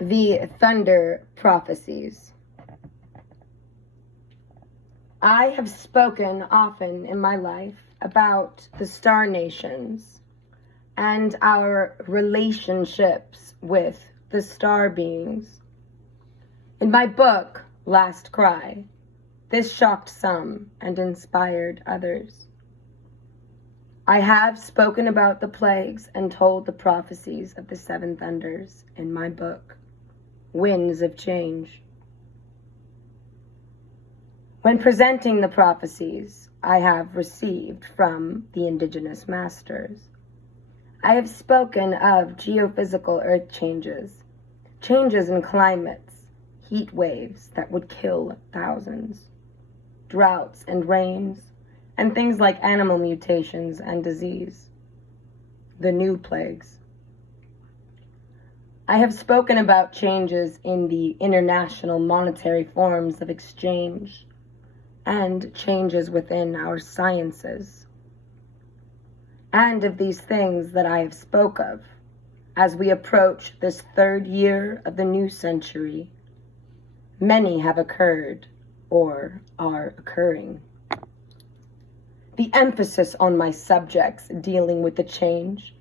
The Thunder Prophecies. I have spoken often in my life about the star nations and our relationships with the star beings. In my book, Last Cry, this shocked some and inspired others. I have spoken about the plagues and told the prophecies of the seven thunders in my book, Winds of Change. When presenting the prophecies I have received from the indigenous masters, I have spoken of geophysical earth changes, changes in climates, heat waves that would kill thousands, droughts and rains, and things like animal mutations and disease, the new plagues. I have spoken about changes in the international monetary forms of exchange and changes within our sciences. And of these things that I have spoke of, as we approach this third year of the new century, many have occurred or are occurring. The emphasis on my subjects dealing with the change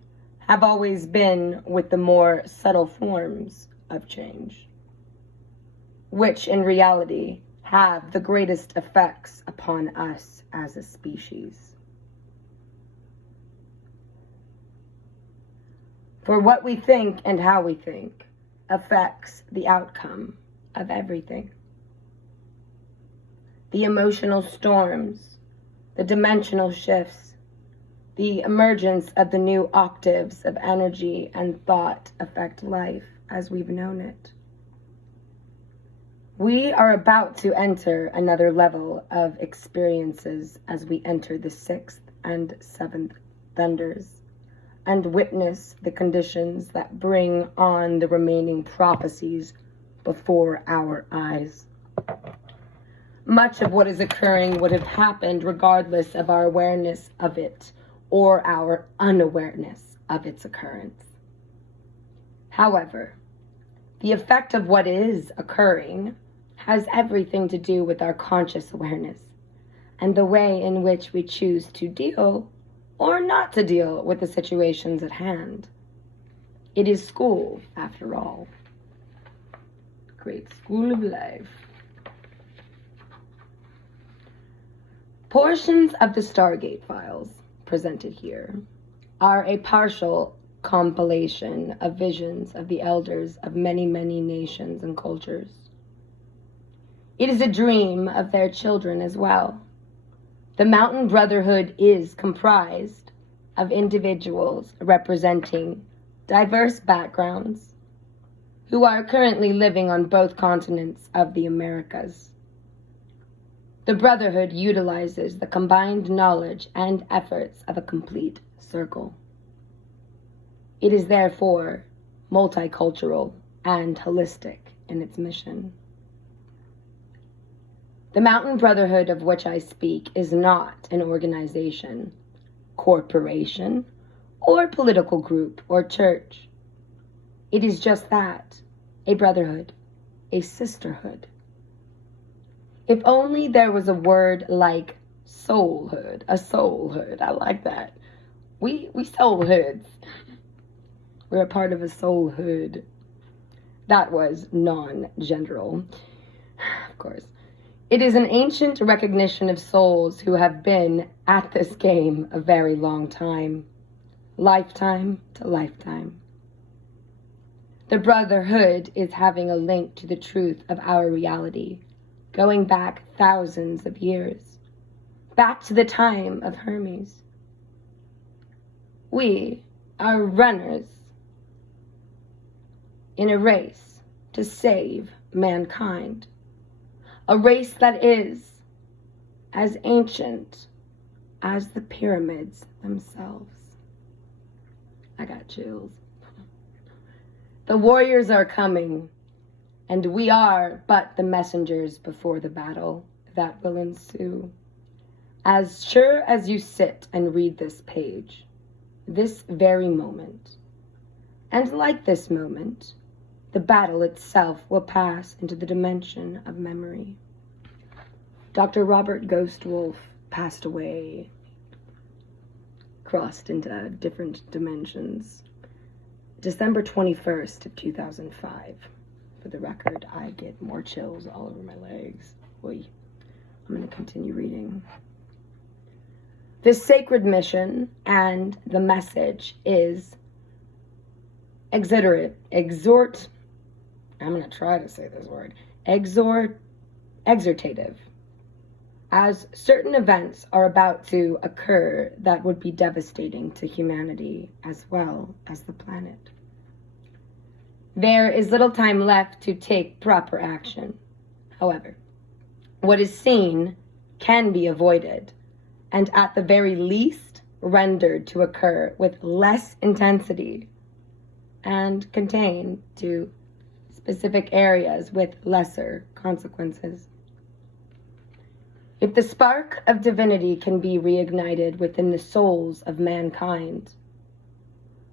have always been with the more subtle forms of change, which in reality have the greatest effects upon us as a species. For what we think and how we think affects the outcome of everything. The emotional storms, the dimensional shifts, the emergence of the new octaves of energy and thought affect life as we've known it. We are about to enter another level of experiences as we enter the sixth and seventh thunders and witness the conditions that bring on the remaining prophecies before our eyes. Much of what is occurring would have happened regardless of our awareness of it or our unawareness of its occurrence. However, the effect of what is occurring has everything to do with our conscious awareness and the way in which we choose to deal or not to deal with the situations at hand. It is school, after all. Great school of life. Portions of the Stargate files presented here are a partial compilation of visions of the elders of many, many nations and cultures. It is a dream of their children as well. The Mountain Brotherhood is comprised of individuals representing diverse backgrounds who are currently living on both continents of the Americas. The Brotherhood utilizes the combined knowledge and efforts of a complete circle. It is therefore multicultural and holistic in its mission. The Mountain Brotherhood of which I speak is not an organization, corporation, or political group or church. It is just that, a brotherhood, a sisterhood. If only there was a word like soulhood, a soulhood. I like that. We soulhoods. We're a part of a soulhood. That was non-general, of course. It is an ancient recognition of souls who have been at this game a very long time, lifetime to lifetime. The Brotherhood is having a link to the truth of our reality, going back thousands of years, back to the time of Hermes. We are runners in a race to save mankind, a race that is as ancient as the pyramids themselves. I got chills. The warriors are coming, and we are but the messengers before the battle that will ensue. As sure as you sit and read this page, this very moment, and like this moment, the battle itself will pass into the dimension of memory. Dr. Robert Ghost Wolf passed away, crossed into different dimensions, December 21st of 2005. For the record, I get more chills all over my legs. Oy. I'm going to continue reading. This sacred mission and the message is exhortative. I'm going to try to say this word. Exhortative. As certain events are about to occur that would be devastating to humanity as well as the planet. There is little time left to take proper action. However, what is seen can be avoided, and at the very least rendered to occur with less intensity and contained to specific areas with lesser consequences. If the spark of divinity can be reignited within the souls of mankind,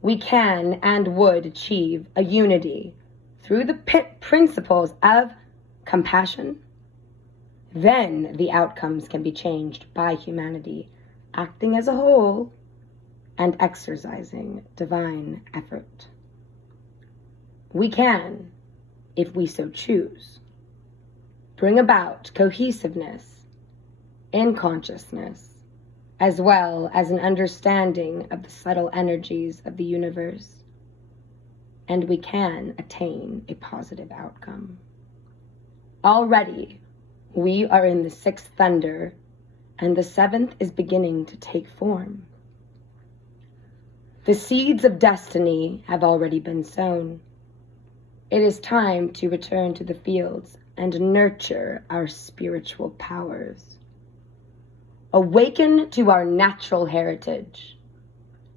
we can and would achieve a unity through the principles of compassion. Then the outcomes can be changed by humanity, acting as a whole and exercising divine effort. We can, if we so choose, bring about cohesiveness in consciousness, as well as an understanding of the subtle energies of the universe, and we can attain a positive outcome. Already, we are in the 6th thunder, and the 7th is beginning to take form. The seeds of destiny have already been sown. It is time to return to the fields and nurture our spiritual powers. Awaken to our natural heritage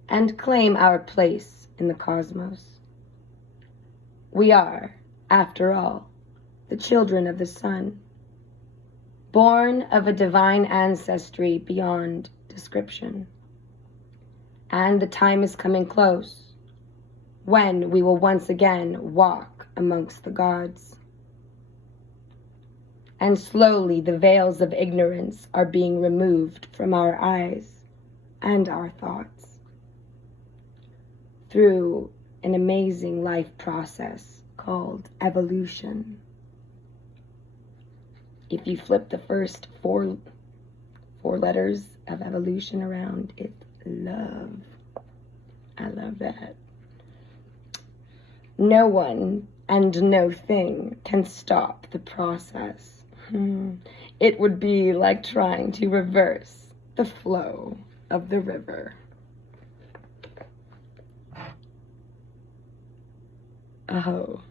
and claim our place in the cosmos. We are, after all, the children of the sun, born of a divine ancestry beyond description. And the time is coming close when we will once again walk amongst the gods. And slowly the veils of ignorance are being removed from our eyes and our thoughts through an amazing life process called evolution. If you flip the first four letters of evolution around, it's love. I love that. No one and no thing can stop the process. It would be like trying to reverse the flow of the river. Oh.